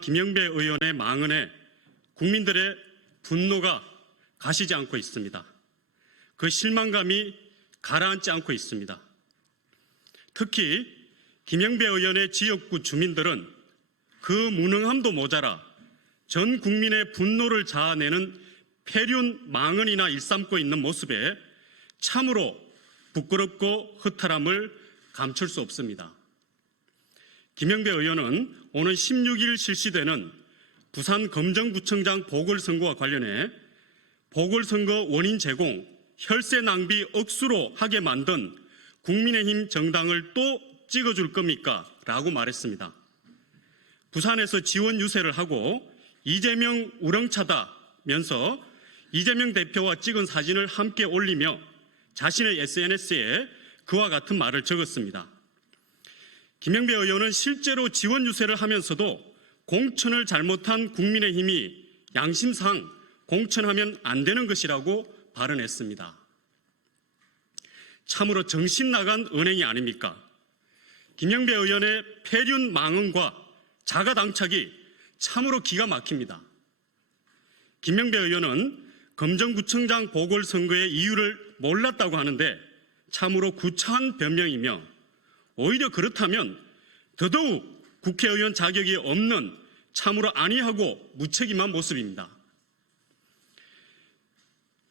김영배 의원의 망언에 국민들의 분노가 가시지 않고 있습니다. 그 실망감이 가라앉지 않고 있습니다. 특히 김영배 의원의 지역구 주민들은 그 무능함도 모자라 전 국민의 분노를 자아내는 폐륜 망언이나 일삼고 있는 모습에 참으로 부끄럽고 허탈함을 감출 수 없습니다. 김영배 의원은 오는 16일 실시되는 부산 검정구청장 보궐선거와 관련해 보궐선거 원인 제공, 혈세 낭비 억수로 하게 만든 국민의힘 정당을 또 찍어줄 겁니까? 라고 말했습니다. 부산에서 지원 유세를 하고 이재명 우렁차다면서 이재명 대표와 찍은 사진을 함께 올리며 자신의 SNS에 그와 같은 말을 적었습니다. 김영배 의원은 실제로 지원 유세를 하면서도 공천을 잘못한 국민의힘이 양심상 공천하면 안 되는 것이라고 발언했습니다. 참으로 정신 나간 언행이 아닙니까? 김영배 의원의 폐륜 망언과 자가당착이 참으로 기가 막힙니다. 김영배 의원은 검정구청장 보궐선거의 이유를 몰랐다고 하는데 참으로 구차한 변명이며 오히려 그렇다면 더더욱 국회의원 자격이 없는 참으로 안이하고 무책임한 모습입니다.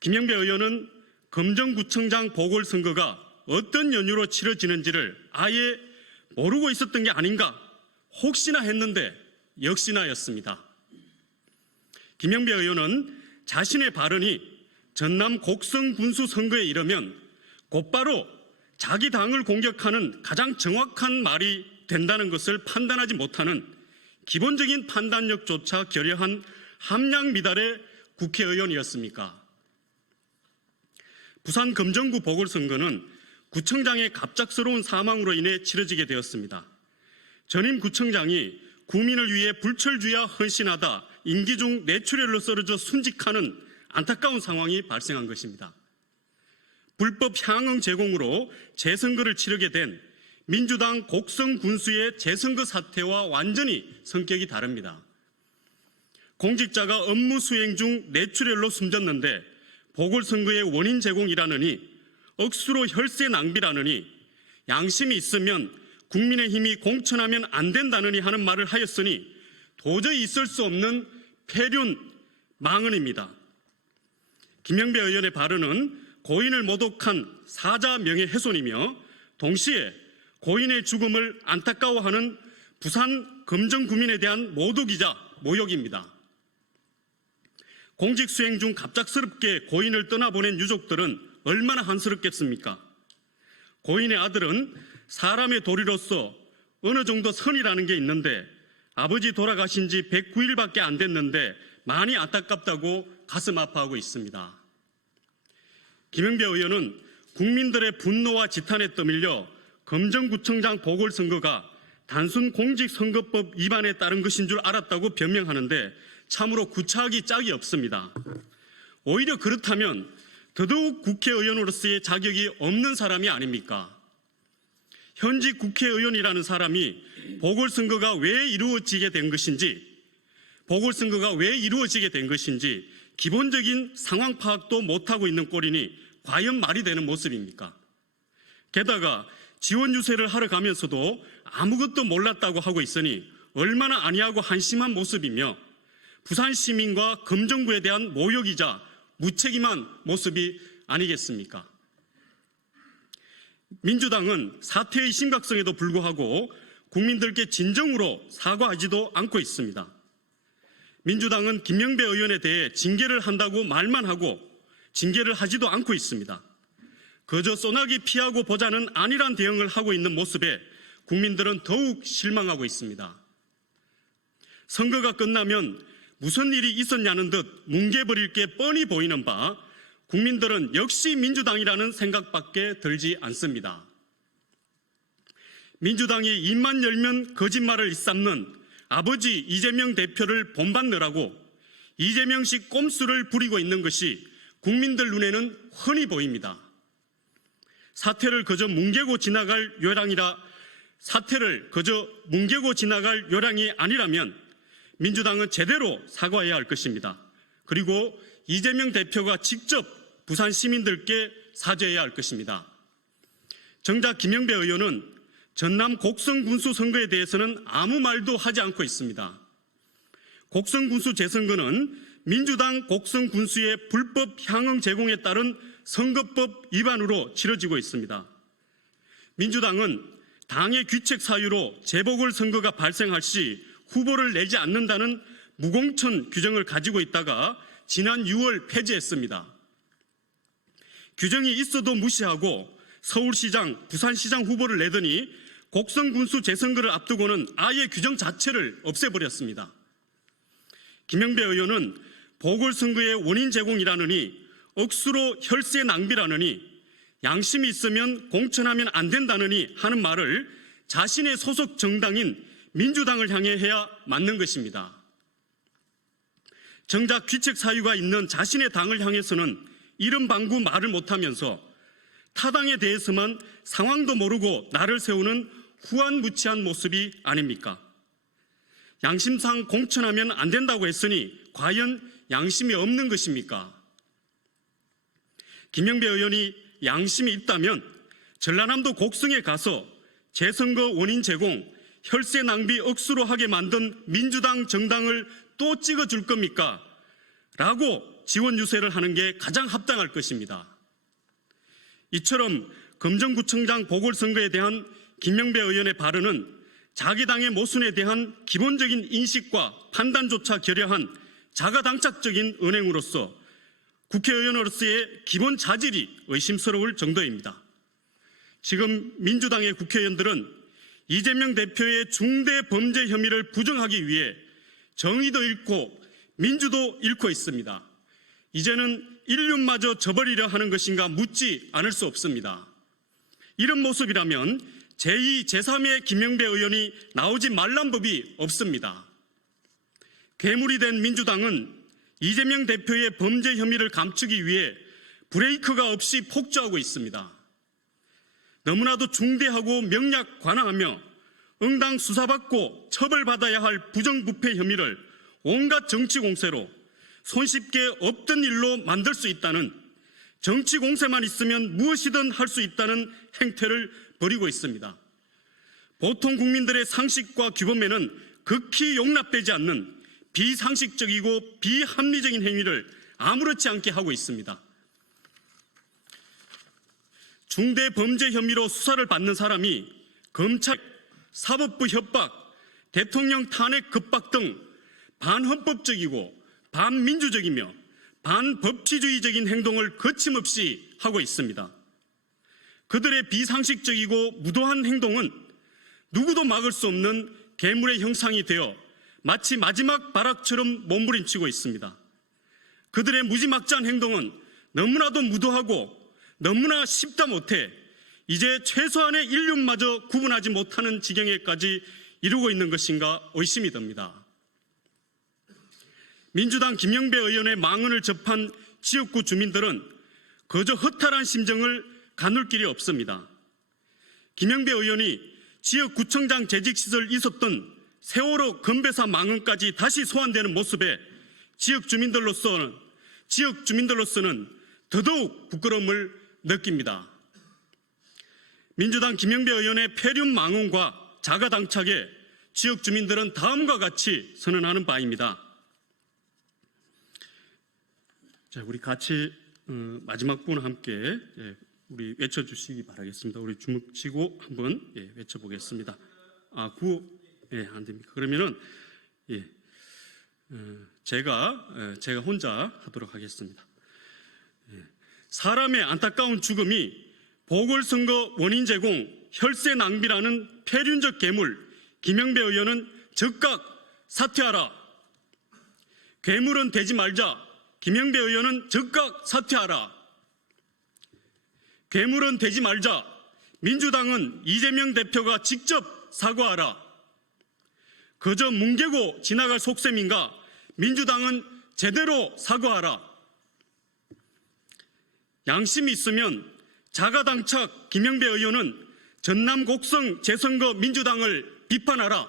김영배 의원은 검정구청장 보궐선거가 어떤 연유로 치러지는지를 아예 모르고 있었던 게 아닌가 혹시나 했는데 역시나였습니다. 김영배 의원은 자신의 발언이 전남 곡성 군수 선거에 이르면 곧바로 자기 당을 공격하는 가장 정확한 말이 된다는 것을 판단하지 못하는 기본적인 판단력조차 결여한 함량 미달의 국회의원이었습니까? 부산 검정구 보궐선거는 구청장의 갑작스러운 사망으로 인해 치러지게 되었습니다. 전임 구청장이 구민을 위해 불철주야 헌신하다 임기 중 뇌출혈로 쓰러져 순직하는 안타까운 상황이 발생한 것입니다. 불법 향응 제공으로 재선거를 치르게 된 민주당 곡성 군수의 재선거 사태와 완전히 성격이 다릅니다. 공직자가 업무 수행 중 뇌출혈로 숨졌는데 보궐선거의 원인 제공이라느니 억수로 혈세 낭비라느니 양심이 있으면 국민의힘이 공천하면 안 된다느니 하는 말을 하였으니 도저히 있을 수 없는 폐륜 망언입니다. 김영배 의원의 발언은 고인을 모독한 사자 명예훼손이며 동시에 고인의 죽음을 안타까워하는 부산 검정구민에 대한 모독이자 모욕입니다. 공직 수행 중 갑작스럽게 고인을 떠나보낸 유족들은 얼마나 한스럽겠습니까? 고인의 아들은 사람의 도리로서 어느 정도 선이라는 게 있는데 아버지 돌아가신 지 109일밖에 안 됐는데 많이 안타깝다고 가슴 아파하고 있습니다. 김영배 의원은 국민들의 분노와 지탄에 떠밀려 검정구청장 보궐선거가 단순 공직선거법 위반에 따른 것인 줄 알았다고 변명하는데 참으로 구차하기 짝이 없습니다. 오히려 그렇다면 더더욱 국회의원으로서의 자격이 없는 사람이 아닙니까? 현직 국회의원이라는 사람이 보궐선거가 왜 이루어지게 된 것인지 기본적인 상황 파악도 못하고 있는 꼴이니 과연 말이 되는 모습입니까? 게다가 지원 유세를 하러 가면서도 아무것도 몰랐다고 하고 있으니 얼마나 안이하고 한심한 모습이며 부산 시민과 검정구에 대한 모욕이자 무책임한 모습이 아니겠습니까? 민주당은 사태의 심각성에도 불구하고 국민들께 진정으로 사과하지도 않고 있습니다. 민주당은 김영배 의원에 대해 징계를 한다고 말만 하고 징계를 하지도 않고 있습니다. 그저 소나기 피하고 보자는 안일한 대응을 하고 있는 모습에 국민들은 더욱 실망하고 있습니다. 선거가 끝나면 무슨 일이 있었냐는 듯 뭉개버릴 게 뻔히 보이는 바 국민들은 역시 민주당이라는 생각밖에 들지 않습니다. 민주당이 입만 열면 거짓말을 일삼는 아버지 이재명 대표를 본받느라고 이재명식 꼼수를 부리고 있는 것이 국민들 눈에는 훤히 보입니다. 사태를 그저 뭉개고 지나갈 요량이 아니라면 민주당은 제대로 사과해야 할 것입니다. 그리고 이재명 대표가 직접 부산 시민들께 사죄해야 할 것입니다. 정작 김영배 의원은 전남 곡성군수 선거에 대해서는 아무 말도 하지 않고 있습니다. 곡성군수 재선거는 민주당 곡성군수의 불법 향응 제공에 따른 선거법 위반으로 치러지고 있습니다. 민주당은 당의 귀책 사유로 재보궐선거가 발생할 시 후보를 내지 않는다는 무공천 규정을 가지고 있다가 지난 6월 폐지했습니다. 규정이 있어도 무시하고 서울시장, 부산시장 후보를 내더니 곡성군수 재선거를 앞두고는 아예 규정 자체를 없애버렸습니다. 김영배 의원은 보궐선거의 원인 제공이라느니 억수로 혈세 낭비라느니 양심이 있으면 공천하면 안 된다느니 하는 말을 자신의 소속 정당인 민주당을 향해 해야 맞는 것입니다. 정작 귀책 사유가 있는 자신의 당을 향해서는 이런 방구 말을 못하면서 타당에 대해서만 상황도 모르고 나를 세우는 후안무치한 모습이 아닙니까? 양심상 공천하면 안 된다고 했으니 과연 양심이 없는 것입니까? 김영배 의원이 양심이 있다면 전라남도 곡성에 가서 재선거 원인 제공, 혈세 낭비 억수로 하게 만든 민주당 정당을 또 찍어줄 겁니까? 라고 지원 유세를 하는 게 가장 합당할 것입니다. 이처럼 금정구청장 보궐선거에 대한 김영배 의원의 발언은 자기 당의 모순에 대한 기본적인 인식과 판단조차 결여한 자가당착적인 언행으로서 국회의원으로서의 기본 자질이 의심스러울 정도입니다. 지금 민주당의 국회의원들은 이재명 대표의 중대 범죄 혐의를 부정하기 위해 정의도 잃고 민주도 잃고 있습니다. 이제는 인륜마저 저버리려 하는 것인가 묻지 않을 수 없습니다. 이런 모습이라면 제2, 제3의 김영배 의원이 나오지 말란 법이 없습니다. 괴물이 된 민주당은 이재명 대표의 범죄 혐의를 감추기 위해 브레이크가 없이 폭주하고 있습니다. 너무나도 중대하고 명약관화하며 응당 수사받고 처벌받아야 할 부정부패 혐의를 온갖 정치공세로 손쉽게 없던 일로 만들 수 있다는, 정치공세만 있으면 무엇이든 할 수 있다는 행태를 벌이고 있습니다. 보통 국민들의 상식과 규범에는 극히 용납되지 않는 비상식적이고 비합리적인 행위를 아무렇지 않게 하고 있습니다. 중대 범죄 혐의로 수사를 받는 사람이 검찰, 사법부 협박, 대통령 탄핵 급박 등 반헌법적이고 반민주적이며 반법치주의적인 행동을 거침없이 하고 있습니다. 그들의 비상식적이고 무도한 행동은 누구도 막을 수 없는 괴물의 형상이 되어 마치 마지막 발악처럼 몸부림치고 있습니다. 그들의 무지막지한 행동은 너무나도 무도하고 너무나 쉽다 못해 이제 최소한의 인륜마저 구분하지 못하는 지경에까지 이르고 있는 것인가 의심이 듭니다. 민주당 김영배 의원의 망언을 접한 지역구 주민들은 그저 허탈한 심정을 가눌 길이 없습니다. 김영배 의원이 지역구청장 재직 시절 있었던 세월호 건배사 망언까지 다시 소환되는 모습에 지역 주민들로서는 더더욱 부끄러움을 느낍니다. 민주당 김영배 의원의 폐륜 망언과 자가당착에 지역 주민들은 다음과 같이 선언하는 바입니다. 자, 우리 같이 마지막 부분 함께 우리 외쳐주시기 바라겠습니다. 우리 주먹 쥐고 한번 외쳐보겠습니다. 구호 안 됩니까? 그러면은 제가 혼자 하도록 하겠습니다. 사람의 안타까운 죽음이 보궐선거 원인 제공, 혈세 낭비라는 폐륜적 괴물 김영배 의원은 즉각 사퇴하라. 괴물은 되지 말자. 김영배 의원은 즉각 사퇴하라. 괴물은 되지 말자. 민주당은 이재명 대표가 직접 사과하라. 그저 뭉개고 지나갈 속셈인가? 민주당은 제대로 사과하라. 양심이 있으면 자가당착 김영배 의원은 전남 곡성 재선거 민주당을 비판하라.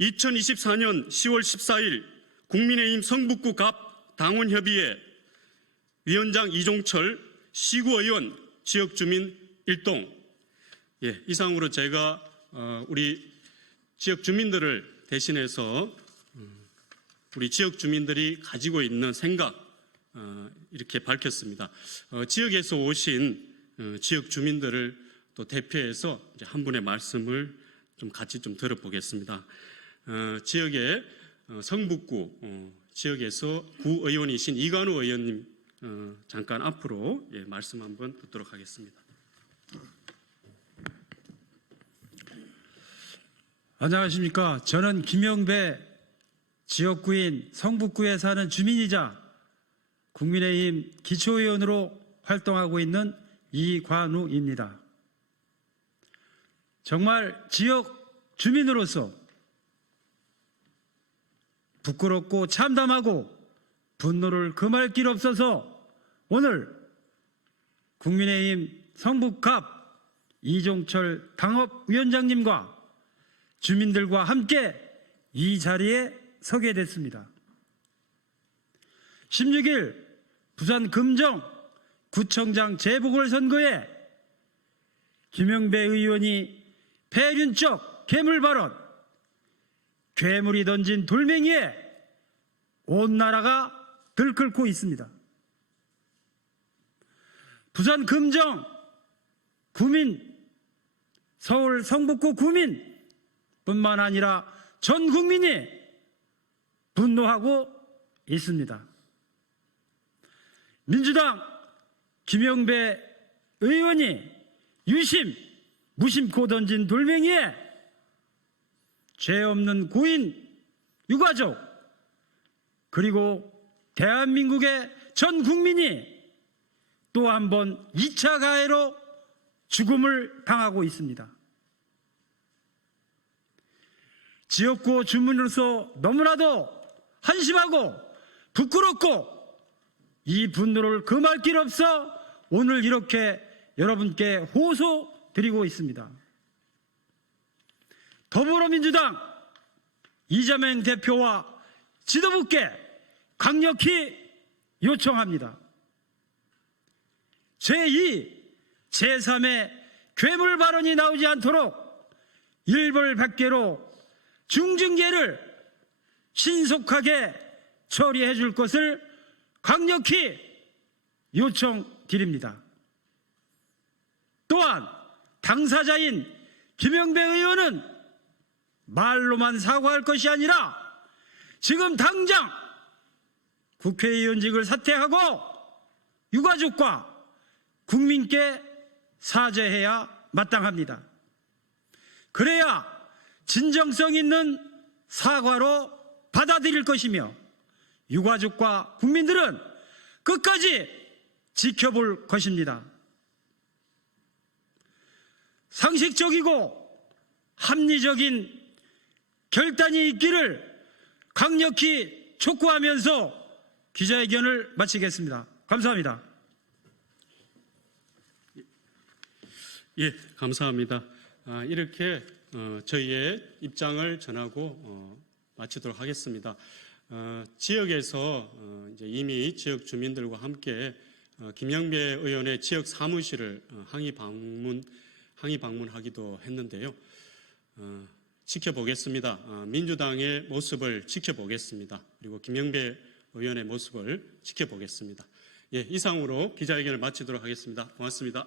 2024년 10월 14일 국민의힘 성북구 갑 당원협의회 위원장 이종철, 시구의원, 지역주민 일동. 이상으로 제가 우리 지역주민들을 대신해서 우리 지역주민들이 가지고 있는 생각 이렇게 밝혔습니다. 지역에서 오신 지역주민들을 또 대표해서 이제 한 분의 말씀을 좀 같이 좀 들어보겠습니다. 지역의 성북구 지역에서 구의원이신 이관우 의원님 잠깐 앞으로 말씀 한번 듣도록 하겠습니다. 안녕하십니까. 저는 김영배 지역구인 성북구에 사는 주민이자 국민의힘 기초의원으로 활동하고 있는 이관우입니다. 정말 지역 주민으로서 부끄럽고 참담하고 분노를 금할 길 없어서 오늘 국민의힘 성북갑 이종철 당협위원장님과 주민들과 함께 이 자리에 서게 됐습니다. 16일 부산 금정 구청장 재보궐선거에 김영배 의원이 폐륜적 괴물 발언, 괴물이 던진 돌멩이에 온 나라가 들끓고 있습니다. 부산 금정 구민, 서울 성북구 구민 뿐만 아니라 전 국민이 분노하고 있습니다. 민주당 김영배 의원이 유심, 무심코 던진 돌멩이에 죄 없는 고인, 유가족, 그리고 대한민국의 전 국민이 또 한 번 2차 가해로 죽음을 당하고 있습니다. 지역구 주민으로서 너무나도 한심하고 부끄럽고 이 분노를 금할 길 없어 오늘 이렇게 여러분께 호소드리고 있습니다. 더불어민주당 이재명 대표와 지도부께 강력히 요청합니다. 제2, 제3의 괴물 발언이 나오지 않도록 일벌백계로 중징계를 신속하게 처리해 줄 것을 강력히 요청드립니다. 또한 당사자인 김영배 의원은 말로만 사과할 것이 아니라 지금 당장 국회의원직을 사퇴하고 유가족과 국민께 사죄해야 마땅합니다. 그래야 진정성 있는 사과로 받아들일 것이며 유가족과 국민들은 끝까지 지켜볼 것입니다. 상식적이고 합리적인 결단이 있기를 강력히 촉구하면서 기자회견을 마치겠습니다. 감사합니다. 감사합니다. 이렇게 저희의 입장을 전하고 마치도록 하겠습니다. 지역에서 이제 이미 지역 주민들과 함께 김영배 의원의 지역 사무실을 항의 방문하기도 했는데요. 지켜보겠습니다. 민주당의 모습을 지켜보겠습니다. 그리고 김영배 의원의 모습을 지켜보겠습니다. 이상으로 기자회견을 마치도록 하겠습니다. 고맙습니다.